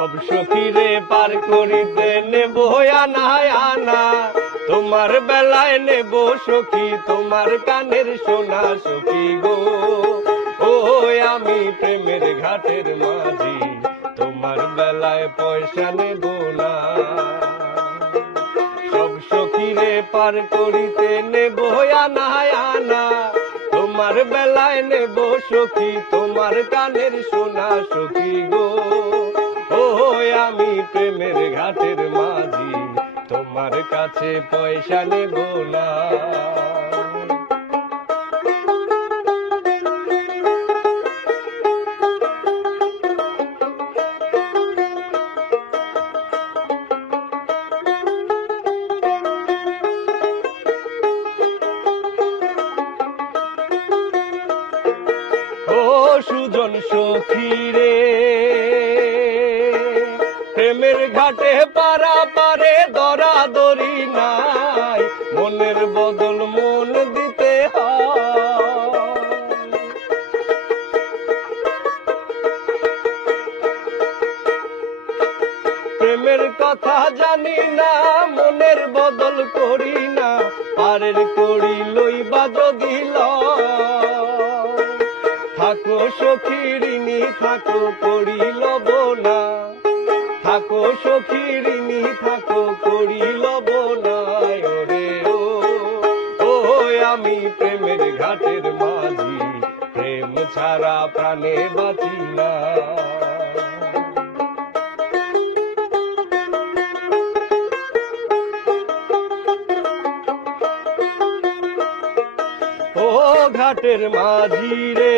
সব সখীরে পার করিতে নেব আনা আনা, তোমার বেলায় নেব সখী তোমার কানের সোনা সখী গো। ও আমি প্রেমের ঘাটের মাঝি, তোমার বেলায় পয়সা নেব না। সব সখীরে পার করিতে নেব আনা আনা, তোমার বেলায় নেব সখী তোমার কানের সোনা সখী গো। ও আমি প্রেমের ঘাটের মাঝি, তোমার কাছে পয়সা নেব না। ও সুজন সখী রে, প্রেমের ঘাটে পারা পারে দরাদরি নাই, মনের বদল মন দিতে হয়। প্রেমের কথা জানি না, মনের বদল করি না, পারের করি লইবা যদি থাকো সখী ঋণী থাকো করি লব না, থাকো সখী ঋণী থাকো করি লব না। ওরে ও আমি প্রেমের ঘাটের মাঝি, প্রেম ছাড়া প্রাণে বাঁচি না। ও ঘাটের মাঝি রে,